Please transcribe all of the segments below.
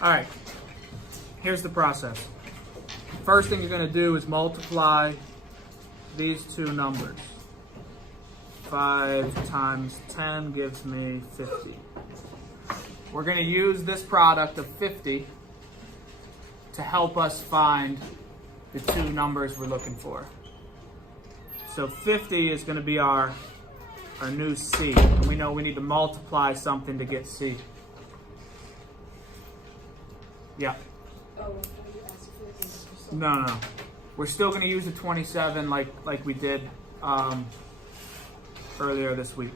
All right, here's the process. First thing you're going to do is multiply these two numbers. 5 times 10 gives me 50. We're going to use this product of 50 to help us find the two numbers we're looking for. So 50 is going to be our new C. And we know we need to multiply something to get C. Yeah. No. We're still going to use the 27 like we did earlier this week.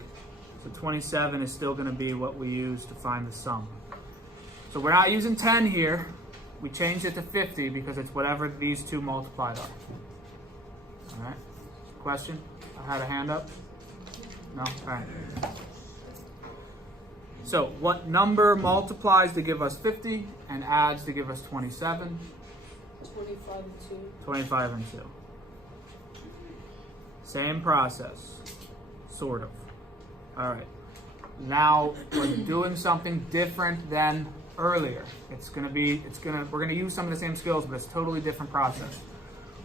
So 27 is still going to be what we use to find the sum. So we're not using 10 here. We changed it to 50 because it's whatever these two multiplied are. All right. Question? I had a hand up? No? All right. So what number multiplies to give us 50 and adds to give us 27? 25 and 2. 25 and 2. Same process, sort of. All right. Now we're doing something different than earlier. We're gonna use some of the same skills, but it's a totally different process.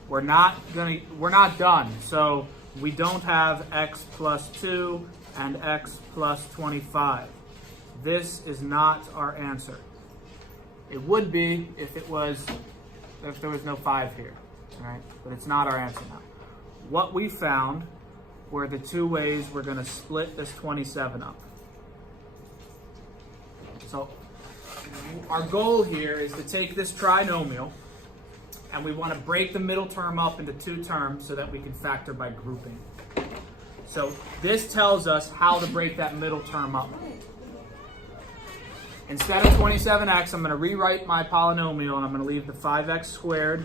We're not done. So we don't have x plus 2 and x plus 25. This is not our answer. It would be if there was no 5 here, right? But it's not our answer now. What we found were the two ways we're going to split this 27 up. So our goal here is to take this trinomial and we want to break the middle term up into two terms so that we can factor by grouping. So this tells us how to break that middle term up. Instead of 27x, I'm going to rewrite my polynomial and I'm going to leave the 5x squared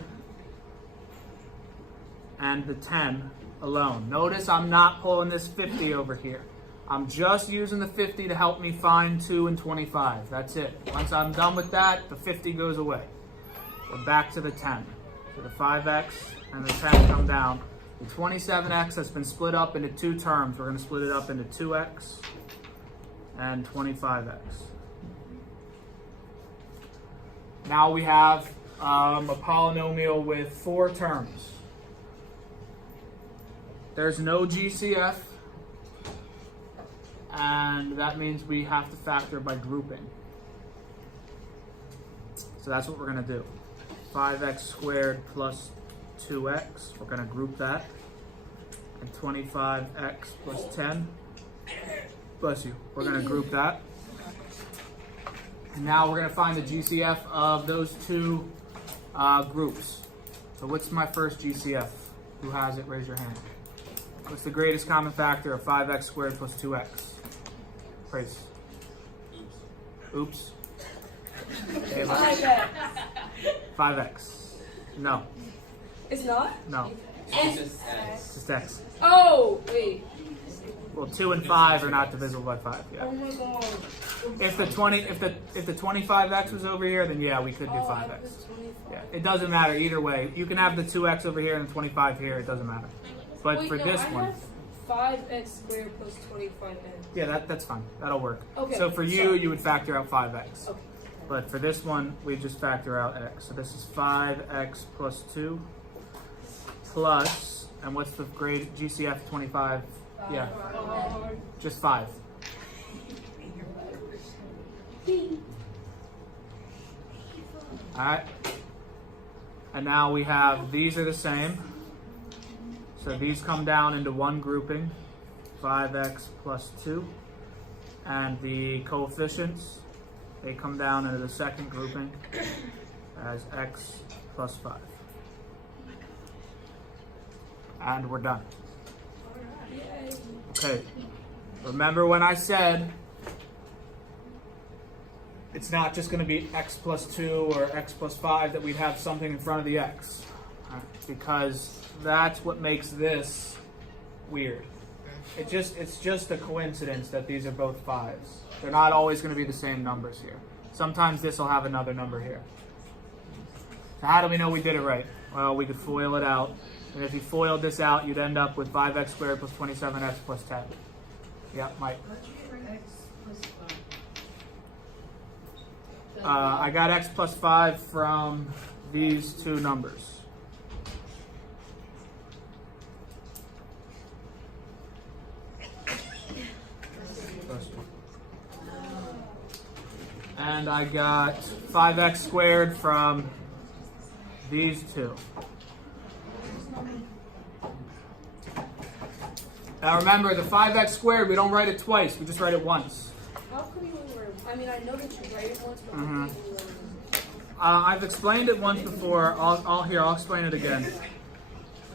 and the 10 alone. Notice I'm not pulling this 50 over here. I'm just using the 50 to help me find 2 and 25. That's it. Once I'm done with that, the 50 goes away. We're back to the 10. So the 5x and the 10 come down. The 27x has been split up into two terms. We're going to split it up into 2x and 25x. Now we have a polynomial with 4 terms. There's no GCF, and that means we have to factor by grouping. So that's what we're going to do. 5x squared plus 2x, we're going to group that. And 25x plus 10, bless you, we're going to group that. And now we're going to find the GCF of those two groups. So what's my first GCF? Who has it? Raise your hand. What's the greatest common factor of 5x squared plus 2x? Praise. Oops. Okay, 5x. No. It's not? No. It's just x. Oh, wait. Well, 2 and 5 are not divisible by 5. Yeah. Oh my god. If the 25x was over here, then yeah, we could do 5x. Yeah, it doesn't matter either way. You can have the 2x over here and the 25 here. It doesn't matter. But wait, for no, this I one, have 5x squared plus 25x. yeah, that's fine. That'll work. Okay. So for you, you would factor out 5x. Okay. But for this one, we just factor out x. So this is 5x plus 2 plus, and what's the grade GCF 25? Yeah, just 5. Alright, and now we have, these are the same. So these come down into one grouping, 5x plus 2. And the coefficients, they come down into the second grouping as x plus 5. And we're done. Okay, remember when I said it's not just going to be x plus 2 or x plus 5, that we'd have something in front of the x. Because that's what makes this weird. It's just a coincidence that these are both 5s. They're not always going to be the same numbers here. Sometimes this will have another number here. So how do we know we did it right? Well, we could FOIL it out. And if you FOILed this out, you'd end up with 5x squared plus 27x plus 10. Yeah, Mike. How'd you get x plus 5? I got x plus 5 from these two numbers. And I got 5x squared from these two. Now remember, the 5x squared, we don't write it twice, we just write it once. How come you were? I mean, I know that you write it once, but how come you I've explained it once before. I'll explain it again.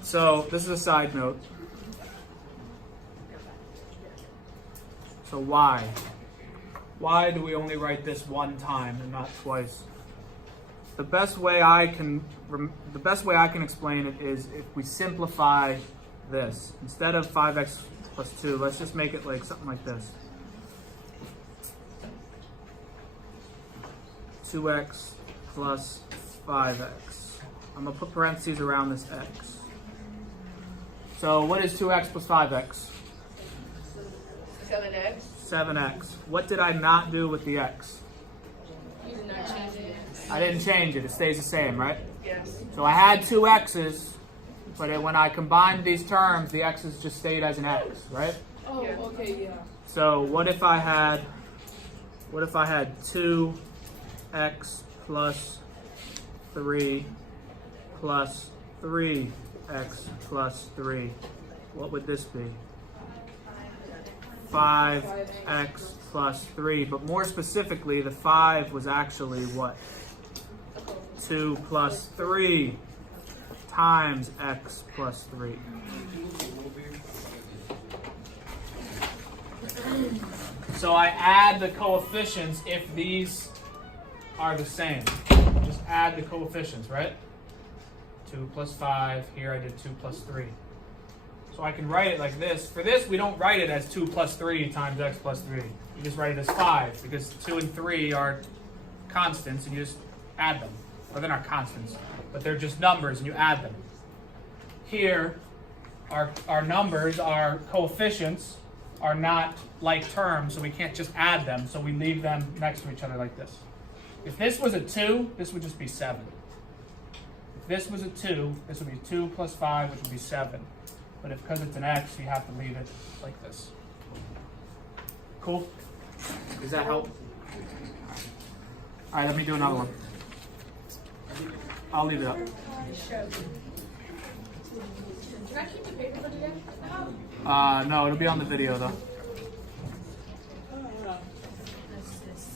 So this is a side note. So why? Why do we only write this one time and not twice? The best way I can explain it is if we simplify this. Instead of 5x plus 2, let's just make it like something like this. 2x plus 5x. I'm going to put parentheses around this x. So what is 2x plus 5x? 7x. 7x. What did I not do with the x? You did not change it. I didn't change it. It stays the same, right? Yes. So I had two x's, but when I combined these terms, the x's just stayed as an x, right? Oh, okay, yeah. So what if I had 2x plus 3 plus 3x plus 3? What would this be? 5x plus 3. But more specifically, the 5 was actually what? 2 plus 3 times x plus 3. So I add the coefficients if these are the same. Just add the coefficients, right? 2 plus 5. Here I did 2 plus 3. So I can write it like this. For this, we don't write it as 2 plus 3 times x plus 3. You just write it as 5 because 2 and 3 are constants and you just add them. Well, they're not constants, but they're just numbers and you add them. Here, our numbers, our coefficients, are not like terms, so we can't just add them, so we leave them next to each other like this. If this was a 2, this would just be 7. If this was a 2, this would be 2 plus 5, which would be 7. But because it's an x, you have to leave it like this. Cool? Does that help? All right, let me do another one. I'll leave it up. Can I keep the paper for today? No, it'll be on the video though.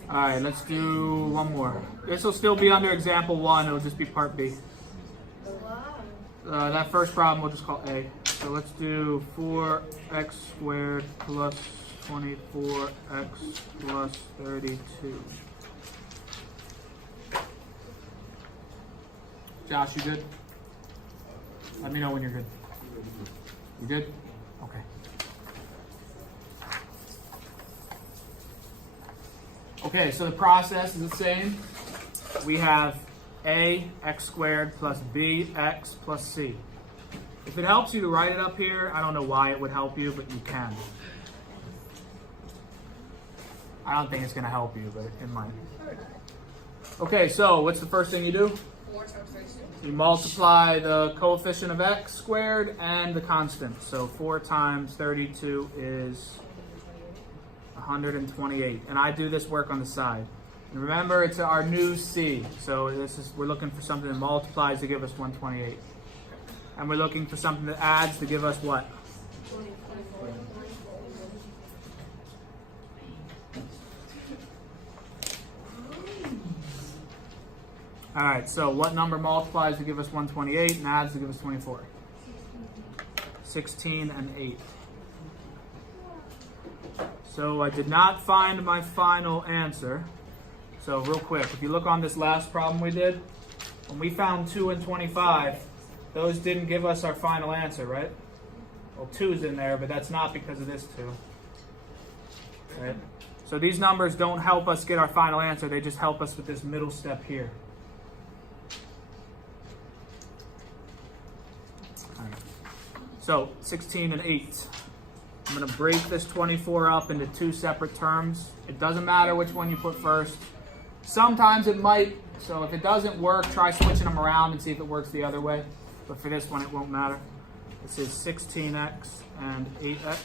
All right, let's do one more. This will still be under example 1. It'll just be part B. That first problem we'll just call A. So let's do 4x squared plus 24x plus 32. Josh, you good? Let me know when you're good. You good? Okay. Okay, so the process is the same. We have a x squared plus b x plus c. If it helps you to write it up here, I don't know why it would help you, but you can. I don't think it's going to help you, but it might. Okay, so what's the first thing you do? 4 times 32. You multiply the coefficient of x squared and the constant. So 4 times 32 is 128. And I do this work on the side. And remember, it's our new c. So we're looking for something that multiplies to give us 128. And we're looking for something that adds to give us what? 24. All right, so what number multiplies to give us 128 and adds to give us 24? 16 and 8. So I did not find my final answer. So real quick, if you look on this last problem we did, when we found 2 and 25, those didn't give us our final answer, right? Well, 2's in there, but that's not because of this 2. Right? So these numbers don't help us get our final answer. They just help us with this middle step here. All right. So 16 and 8. I'm going to break this 24 up into 2 separate terms. It doesn't matter which one you put first. Sometimes it might, so if it doesn't work, try switching them around and see if it works the other way. But for this one, it won't matter. This is 16x and 8x.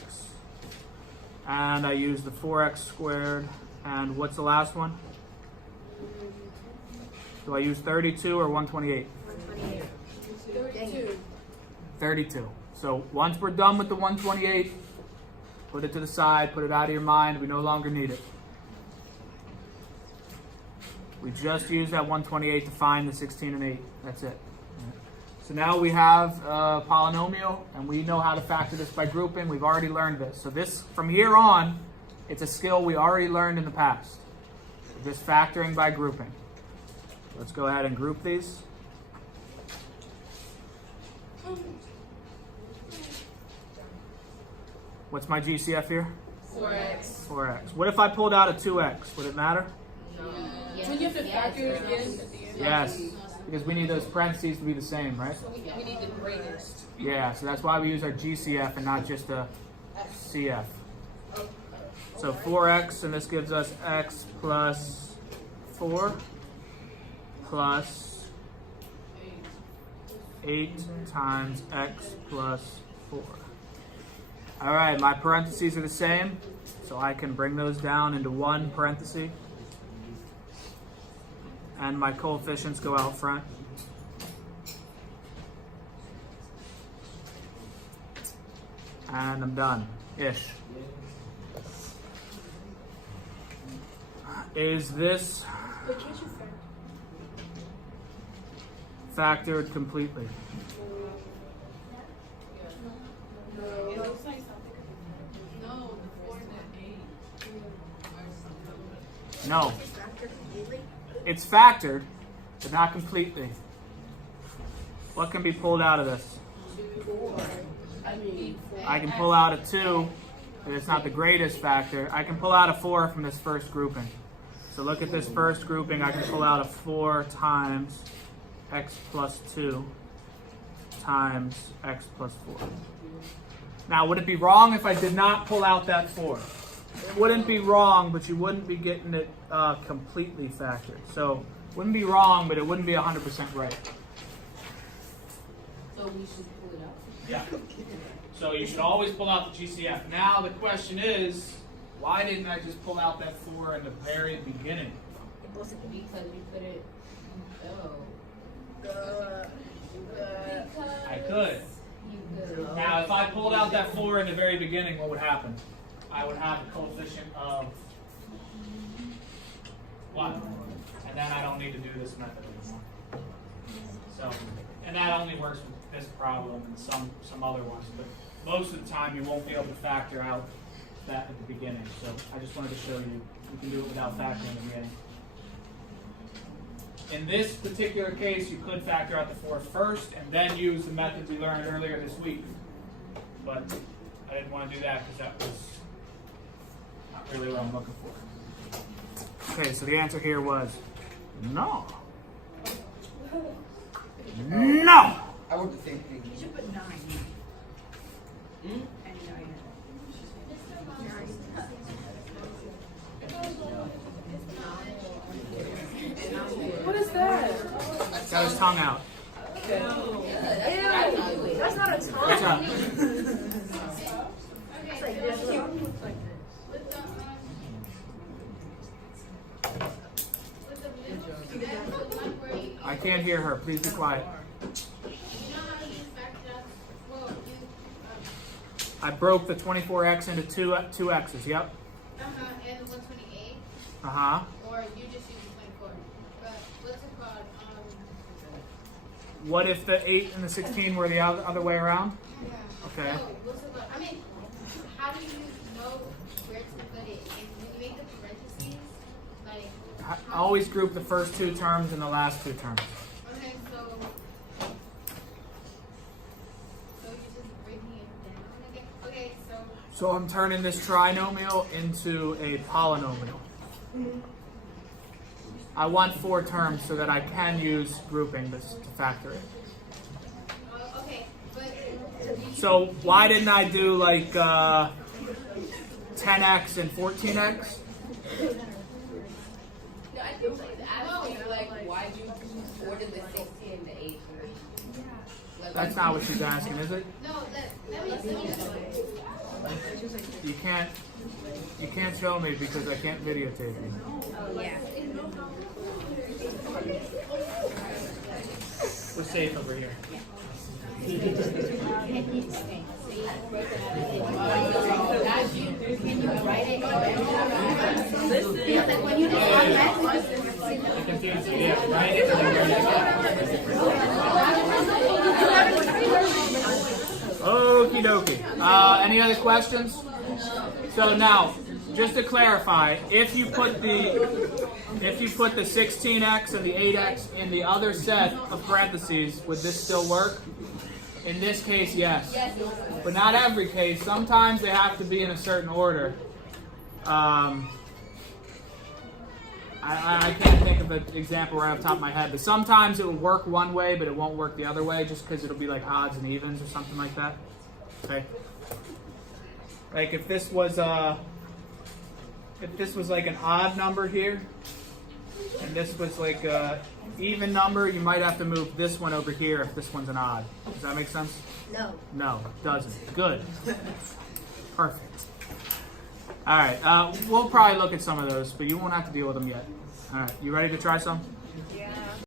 And I use the 4x squared. And what's the last one? Do I use 32 or 128? 32. 32. So once we're done with the 128, put it to the side, put it out of your mind. We no longer need it. We just use that 128 to find the 16 and 8. That's it. So now we have a polynomial, and we know how to factor this by grouping. We've already learned this. So this, from here on, it's a skill we already learned in the past. Just factoring by grouping. Let's go ahead and group these. What's my GCF here? 4x. 4x. What if I pulled out a 2x? Would it matter? No you have to factor it in at the end. Yes, because we need those parentheses to be the same, right? So we need the greatest. Yeah, so that's why we use our GCF and not just a CF. So 4x, and this gives us x plus 4 plus 8 times x plus 4. All right, my parentheses are the same, so I can bring those down into one parenthesis. And my coefficients go out front. And I'm done-ish. Is this But can't you factor? factored completely? It looks like something. No. It's factored, but not completely. What can be pulled out of this? I can pull out a 2, but it's not the greatest factor. I can pull out a 4 from this first grouping. So look at this first grouping. I can pull out a 4 times x plus 2 times x plus 4. Now, would it be wrong if I did not pull out that 4? It wouldn't be wrong, but you wouldn't be getting it completely factored. So, wouldn't be wrong, but it wouldn't be 100% right. So we should pull it out? Yeah. So you should always pull out the GCF. Now the question is, why didn't I just pull out that 4 in the very beginning? Because you put it. I could. You could. Now, if I pulled out that 4 in the very beginning, what would happen? I would have a coefficient of 1. And then I don't need to do this method anymore. So, and that only works with this problem and some other ones. But most of the time, you won't be able to factor out that at the beginning. So I just wanted to show you can do it without factoring at the beginning. In this particular case, you could factor out the 4 first and then use the methods we learned earlier this week. But I didn't want to do that because that was not really what I'm looking for. Okay, so the answer here was no. No! I wrote the same thing. You should put 9. And 9. What is that? Got his tongue out. Ew, that's not a tongue. What's up? It's like this. I can't hear her. Please be quiet. I broke the 24x into two x's. Yep. And 128. Uh-huh. Or you just use the 24. But what's it called? What if the 8 and the 16 were the other way around? Yeah. Okay. No, what's it called? I mean, how do you know where to put it? If you make the parentheses, like. I always group the first 2 terms and the last 2 terms. Okay, so you're just breaking it down again. Okay, so. So I'm turning this trinomial into a polynomial. I want 4 terms so that I can use grouping to factor it. Okay, but. So why didn't I do like 10x and 14x? No, I It was asking like, why'd you order the 16 and the 8? Like, That's not what she's asking, is it? No, that makes sense. You can't show me because I can't videotape you. Oh, yeah. We're safe over here. Can you write it? Yeah, like when you just automatically Okie dokie. Any other questions? So now, just to clarify, if you put the 16x and the 8x in the other set of parentheses, would this still work? In this case, yes. But not every case. Sometimes they have to be in a certain order. I can't think of an example right off the top of my head, but sometimes it will work one way, but it won't work the other way, just because it'll be like odds and evens or something like that. Okay. Like if this was like an odd number here, and this was like a even number, you might have to move this one over here if this one's an odd. Does that make sense? No. No, it doesn't. Good. Perfect. All right, we'll probably look at some of those, but you won't have to deal with them yet. All right, you ready to try some? Yeah.